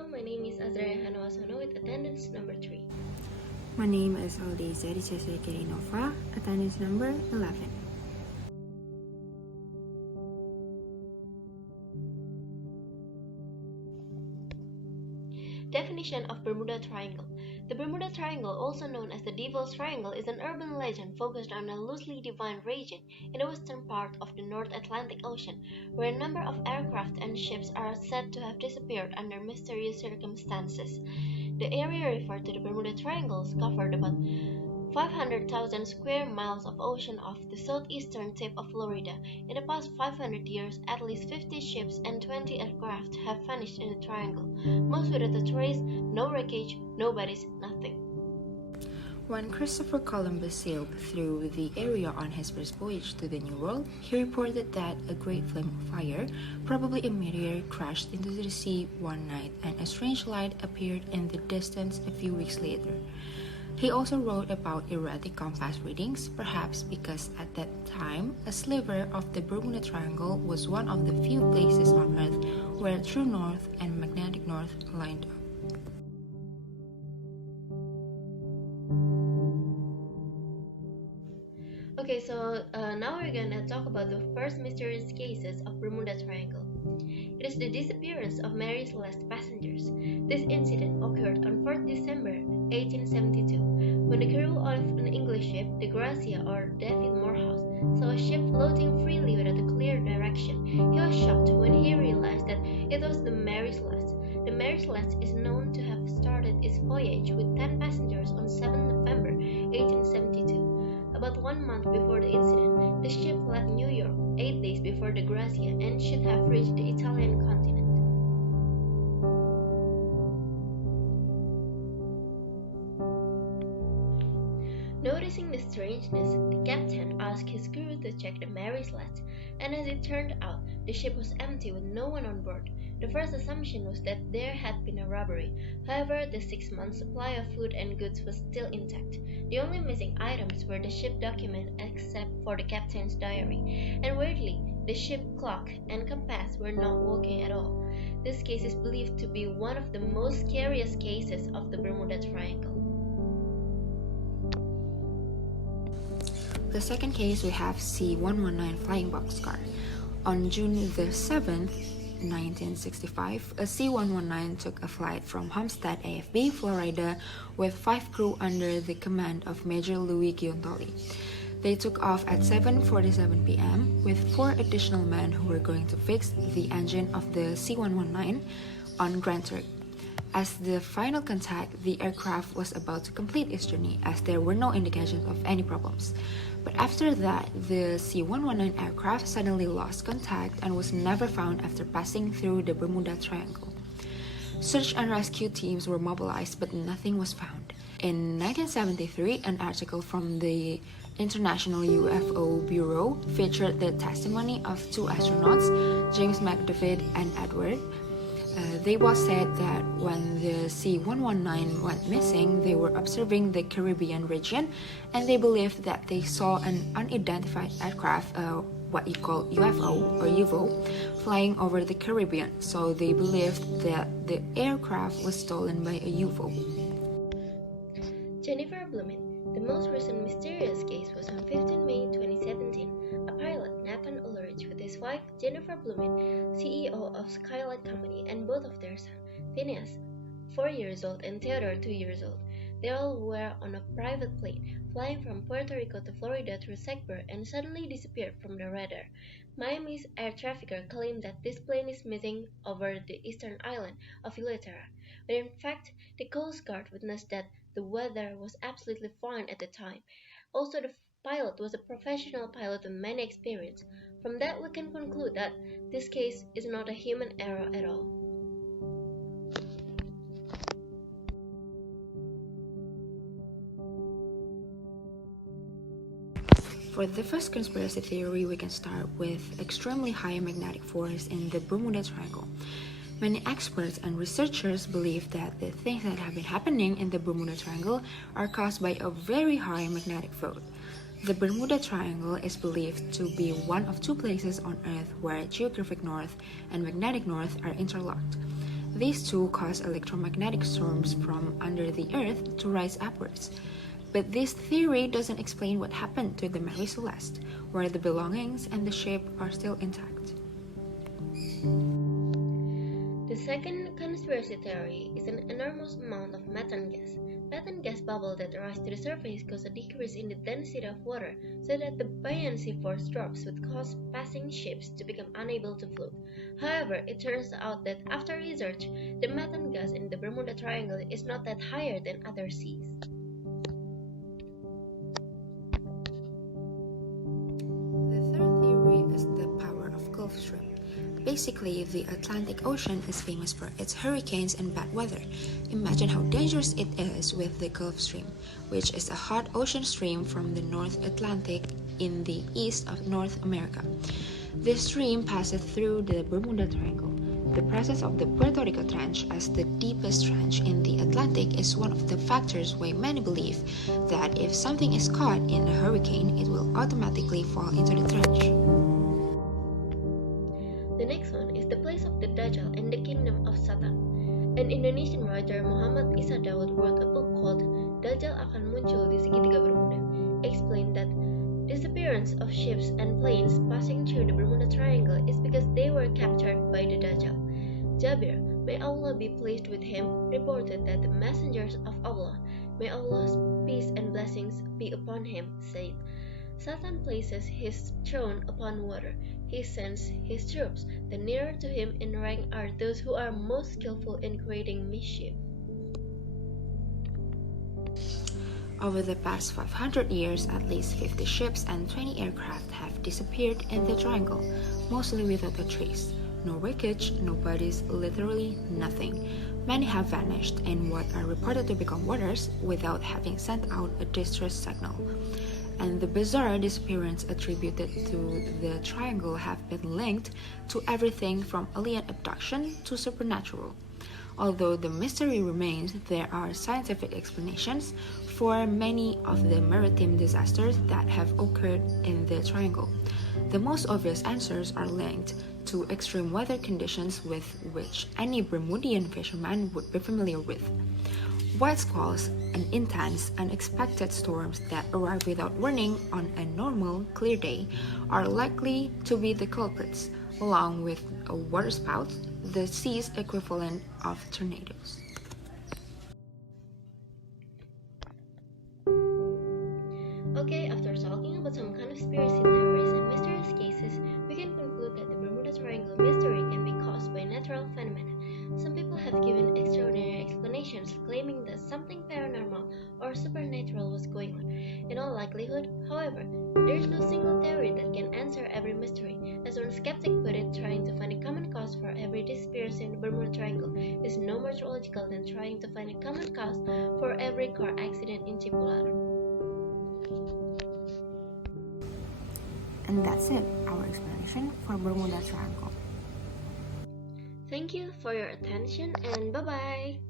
Hello, my name is Adzra Wasono with attendance number 3. My name is Alldeisza Kheirinova, attendance number 11. Definition of Bermuda Triangle. The Bermuda Triangle, also known as the Devil's Triangle, is an urban legend focused on a loosely defined region in the western part of the North Atlantic Ocean, where a number of aircraft and ships are said to have disappeared under mysterious circumstances. The area referred to the Bermuda Triangle covered about 500,000 square miles of ocean off the southeastern tip of Florida. In the past 500 years, at least 50 ships and 20 aircraft have vanished in the triangle, most without a trace, no wreckage, no bodies, nothing. When Christopher Columbus sailed through the area on his first voyage to the New World, he reported that a great flame of fire, probably a meteor, crashed into the sea one night, and a strange light appeared in the distance a few weeks later. He also wrote about erratic compass readings, perhaps because at that time, a sliver of the Bermuda Triangle was one of the few places on Earth where true north and magnetic north lined up. Okay, so now we're gonna talk about the first mysterious cases of Bermuda Triangle. It is the disappearance of Mary Celeste passengers. This incident occurred on 4th December 1872, when the crew of an English ship, the Gracia or David Morehouse, saw a ship floating freely without a clear direction. He was shocked when he realized that it was the Mary Celeste. The Mary Celeste is known to have started its voyage with 10 passengers on 7 November 1872. About 1 month before the incident, the ship left New York 8 days before the Gracia and should have reached the Italian continent. Noticing the strangeness, the captain asked his crew to check the Mary Celeste, and as it turned out, the ship was empty with no one on board. The first assumption was that there had been a robbery. However, the 6-month supply of food and goods was still intact. The only missing items were the ship document except for the captain's diary, and weirdly, the ship clock and compass were not working at all. This case is believed to be one of the most scariest cases of the Bermuda Triangle. The second case, we have C-119 flying boxcar. On June the 7th, 1965, a C-119 took a flight from Homestead, AFB, Florida, with 5 crew under the command of Major Louis Giuntoli. They took off at 7:47 p.m. with 4 additional men who were going to fix the engine of the C-119 on Grand Turk. As the final contact, the aircraft was about to complete its journey as there were no indications of any problems. But after that, the C-119 aircraft suddenly lost contact and was never found after passing through the Bermuda Triangle. Search and rescue teams were mobilized, but nothing was found. In 1973, an article from the International UFO Bureau featured the testimony of 2 astronauts, James McDavid and Edward. They both said that when the C-119 went missing, they were observing the Caribbean region, and they believed that they saw an unidentified aircraft, what you call UFO, flying over the Caribbean. So they believed that the aircraft was stolen by a UFO. Jennifer Blumen. The most recent mysterious case was on 15 May 2017. A pilot, Nathan Ulrich, with his wife, Jennifer Blumen, CEO of Skylight Company, and both of their sons, Phineas, 4 years old, and Theodore, 2 years old. They all were on a private plane, flying from Puerto Rico to Florida through Segbert, and suddenly disappeared from the radar. Miami's air trafficker claimed that this plane is missing over the eastern island of Ulitara, but in fact, the Coast Guard witnessed that the weather was absolutely fine at the time. Also, the pilot was a professional pilot with many experience. From that, we can conclude that this case is not a human error at all. For the first conspiracy theory, we can start with extremely high magnetic force in the Bermuda Triangle. Many experts and researchers believe that the things that have been happening in the Bermuda Triangle are caused by a very high magnetic field. The Bermuda Triangle is believed to be one of 2 places on Earth where geographic north and magnetic north are interlocked. These two cause electromagnetic storms from under the Earth to rise upwards. But this theory doesn't explain what happened to the Mary Celeste, where the belongings and the ship are still intact. The second conspiracy theory is an enormous amount of methane gas. Methane gas bubble that rise to the surface cause a decrease in the density of water so that the buoyancy force drops would cause passing ships to become unable to float. However, it turns out that after research, the methane gas in the Bermuda Triangle is not that higher than other seas. The third theory is the power of Gulf Stream. Basically, the Atlantic Ocean is famous for its hurricanes and bad weather. Imagine how dangerous it is with the Gulf Stream, which is a hot ocean stream from the North Atlantic in the east of North America. This stream passes through the Bermuda Triangle. The presence of the Puerto Rico Trench as the deepest trench in the Atlantic is one of the factors why many believe that if something is caught in a hurricane, it will automatically fall into the trench. The next one is the place of the Dajjal and the kingdom of Satan. An Indonesian writer, Muhammad Isa Daud, wrote a book called Dajjal Akan Muncul di Segitiga Bermuda, explained that disappearance of ships and planes passing through the Bermuda Triangle is because they were captured by the Dajjal. Jabir, may Allah be pleased with him, reported that the messengers of Allah, may Allah's peace and blessings be upon him, said, Satan places his throne upon water. He sends his troops. The nearer to him in rank are those who are most skillful in creating mischief. Over the past 500 years, at least 50 ships and 20 aircraft have disappeared in the triangle, mostly without a trace. No wreckage, no bodies, literally nothing. Many have vanished in what are reported to become waters without having sent out a distress signal. And the bizarre disappearance attributed to the triangle have been linked to everything from alien abduction to supernatural. Although the mystery remains, there are scientific explanations for many of the maritime disasters that have occurred in the triangle. The most obvious answers are linked to extreme weather conditions with which any Bermudian fisherman would be familiar with. White squalls and intense, unexpected storms that arrive without warning on a normal, clear day are likely to be the culprits, along with a waterspout, the sea's equivalent of tornadoes. Okay, after talking about some conspiracy theories and mysterious cases, we can conclude that the Bermuda Triangle mystery can be caused by natural phenomena. Some people have given extraordinary explanations claiming that something paranormal or supernatural was going on. In all likelihood, however, there is no single theory that can answer every mystery. As one skeptic put it, trying to find a common cause for every disappearance in the Bermuda Triangle is no more logical than trying to find a common cause for every car accident in Cipularang. And that's it, our explanation for Bermuda Triangle. Thank you for your attention and bye-bye!